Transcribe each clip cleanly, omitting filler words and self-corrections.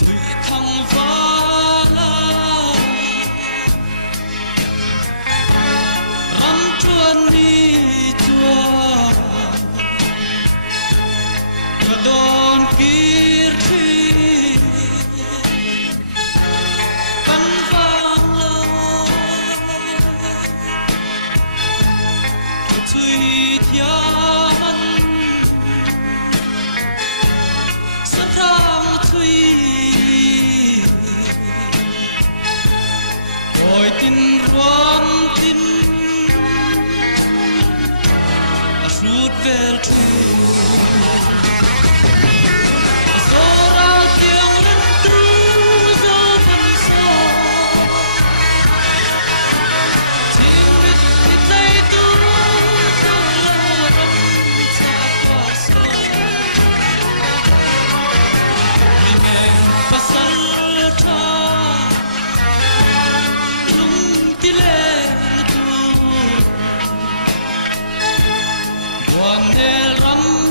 Thủy thăng vã la rắm chuan đi chùa cờ đồn kia thi bắn vang lời thủy thiên sắp răng thủy ôi tin roan tin rút về thủy gió ra tiếng lên tu gió vẫn gió thiên biết biết tay tu không lâu rắm xa qua sâu vì nghe và sân tha lung tí lên tu quan hệ rắm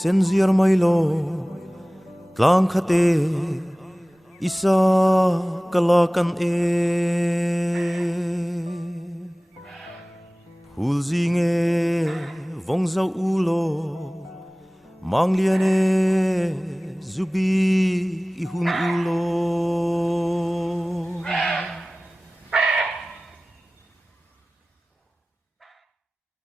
sen ziar mai lo tlang khate isa kala kan phul zinge vong zau ulo mang liane zubi ihun ulo